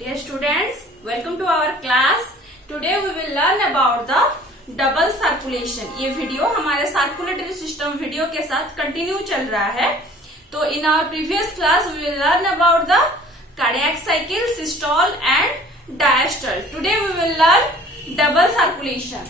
Dear students, welcome to our class. Today we will learn about the double circulation. ये video हमारे circulatory system video के साथ continue चल रहा है. तो in our previous class we will learn about the cardiac cycle, systole and diastole. Today we will learn double circulation.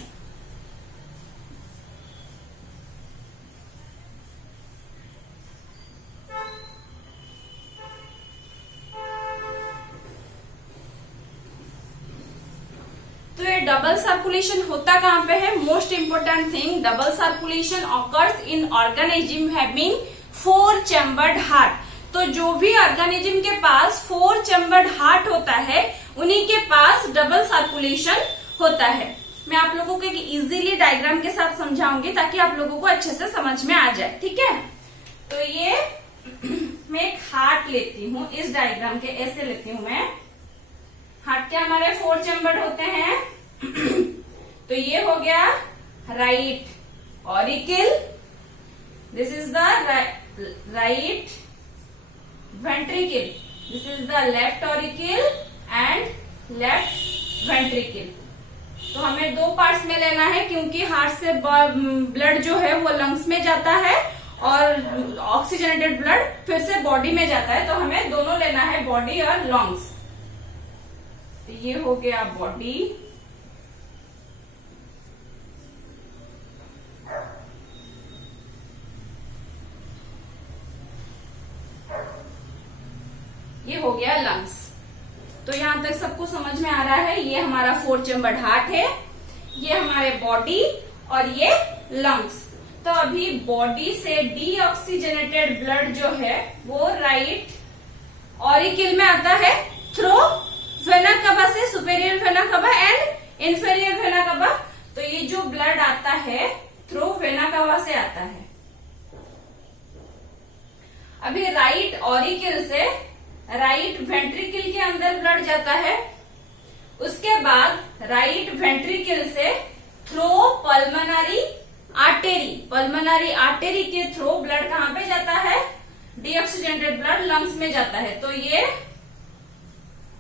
तो ये डबल सर्कुलेशन होता कहाँ पे है? Most important thing, double circulation occurs in organism having 4 chambered heart. तो जो भी organism के पास 4 चैम्बर्ड हार्ट होता है उन्हीं के पास डबल सर्कुलेशन होता है. मैं आप लोगों को एक इजीली डायग्राम के साथ समझाऊंगी ताकि आप लोगों को अच्छे से समझ में आ जाए. ठीक है, तो ये मैं एक हार्ट लेती हूँ, इस डायग्राम के ऐसे लेती हूँ मैं. हार्ट के हमारे 4 चैम्बर्ड होते हैं. तो ये हो गया right auricle, this is the right ventricle, this is the left auricle and left ventricle. तो हमें 2 पार्ट्स में लेना है क्योंकि हार्ट से ब्लड जो है वो लंग्स में जाता है और ऑक्सीजनेटेड ब्लड फिर से बॉडी में जाता है. तो हमें दोनों लेना है, बॉडी और लंग्स. ये हो गया बॉडी, ये हो गया लंग्स. तो यहां तक सबको समझ में आ रहा है. ये हमारा 4 चैम्बर्ड हार्ट है, ये हमारे बॉडी और ये लंग्स. तो अभी बॉडी से डीऑक्सीजनेटेड ब्लड जो है वो राइट ऑरिकल में आता है थ्रू वेना कवा से, सुपेरियर वेना कवा एंड इंफेरियर वेना कवा. तो ये जो ब्लड आता है थ्रू वेना कवा से आता है. अभी राइट ऑरिकल से राइट वेंट्रिकल के अंदर ब्लड जाता है. उसके बाद राइट वेंट्रिकल से through pulmonary artery, pulmonary artery के थ्रू ब्लड कहां पे जाता है? डीऑक्सीजनेटेड ब्लड लंग्स में जाता है. तो ये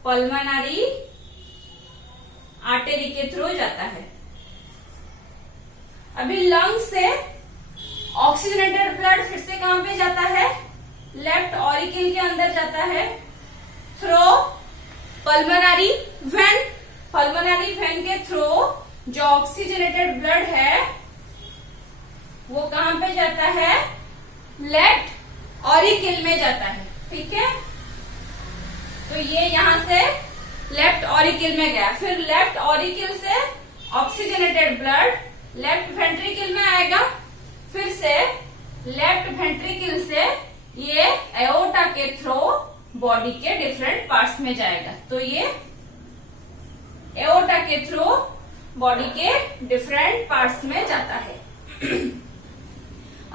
पल्मोनरी आर्टेरी के थ्रू जाता है. अभी लंग्स से ऑक्सीजनेटेड ब्लड फिर से कहां पे जाता है? लेफ्ट ऑरिकल के अंदर जाता है through pulmonary vein. Pulmonary vein के थ्रू जो ऑक्सीजनेटेड ब्लड है वो कहां पे जाता है? लेफ्ट ऑरिकल में जाता है. ठीक है, तो ये यहां से लेफ्ट ऑरिकल में गया. फिर लेफ्ट ऑरिकल से ऑक्सीजनेटेड ब्लड लेफ्ट वेंट्रिकल में आएगा. फिर से लेफ्ट वेंट्रिकल से ये एओर्टा के थ्रू बॉडी के डिफरेंट पार्ट्स में जाएगा. तो ये एओर्टा के थ्रू बॉडी के डिफरेंट पार्ट्स में जाता है.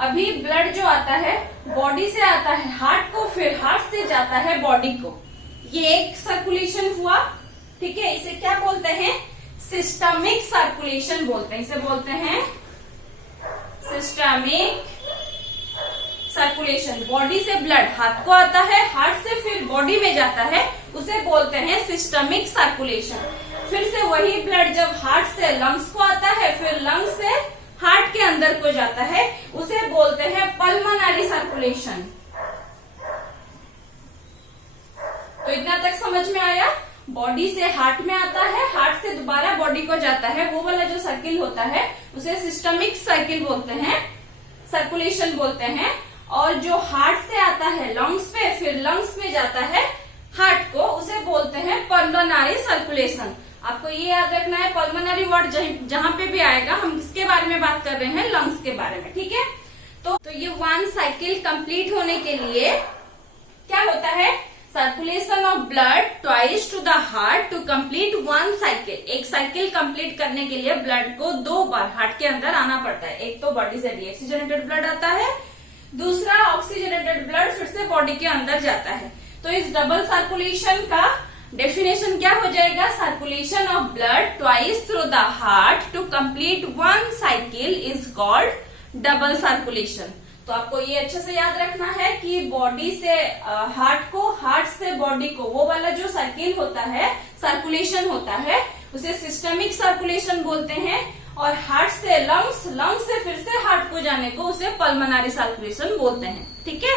अभी ब्लड जो आता है बॉडी से आता है हार्ट को, फिर हार्ट से जाता है बॉडी को. ये एक सर्कुलेशन हुआ. ठीक है, इसे क्या बोलते हैं? सिस्टमिक सर्कुलेशन बोलते हैं. इसे बोलते हैं सिस्टमिक सर्कुलेशन. बॉडी से ब्लड हार्ट को आता है, हार्ट से फिर बॉडी में जाता है, उसे बोलते हैं सिस्टमिक सर्कुलेशन. फिर से वही ब्लड जब हार्ट से लंग्स को आता है, फिर लंग्स से हार्ट के अंदर को जाता है, उसे बोलते हैं पल्मोनरी सर्कुलेशन. तो इतना तक समझ में आया? बॉडी से हार्ट में आता है, हार्ट से दोबारा बॉडी को जाता है, वो वाला जो सर्किल होता है उसे सिस्टमिक सर्किल बोलते हैं, सर्कुलेशन बोलते हैं. और जो हार्ट से आता है लंग्स पे, फिर लंग्स में जाता है हार्ट को, उसे बोलते हैं पल्मोनरी सर्कुलेशन. आपको ये याद रखना है, पल्मोनरी वर्ड जहां पे भी आएगा हम किसके बारे में बात कर रहे हैं? लंग्स के बारे में. ठीक है, तो ये 1 साइकिल कंप्लीट होने के लिए क्या होता है? Circulation of blood twice to the heart to complete 1 cycle. एक साइकिल कंप्लीट करने के लिए ब्लड को 2 बार हार्ट के अंदर आना पड़ता है. एक तो बॉडी से डीऑक्सीजनेटेड ब्लड आता है, दूसरा ऑक्सीजनेटेड ब्लड फिर से बॉडी के अंदर जाता है. तो इस डबल सर्कुलेशन का डेफिनेशन क्या हो जाएगा? Circulation of blood twice through the heart to complete 1 cycle is called double circulation. तो आपको ये अच्छे से याद रखना है कि बॉडी से हार्ट को, हार्ट से बॉडी को, वो वाला जो साइकिल होता है, सर्कुलेशन होता है, उसे सिस्टमिक सर्कुलेशन बोलते हैं। और हार्ट से लंग्स, लंग्स से फिर से हार्ट को जाने को उसे पल्मोनरी सर्कुलेशन बोलते हैं। ठीक है।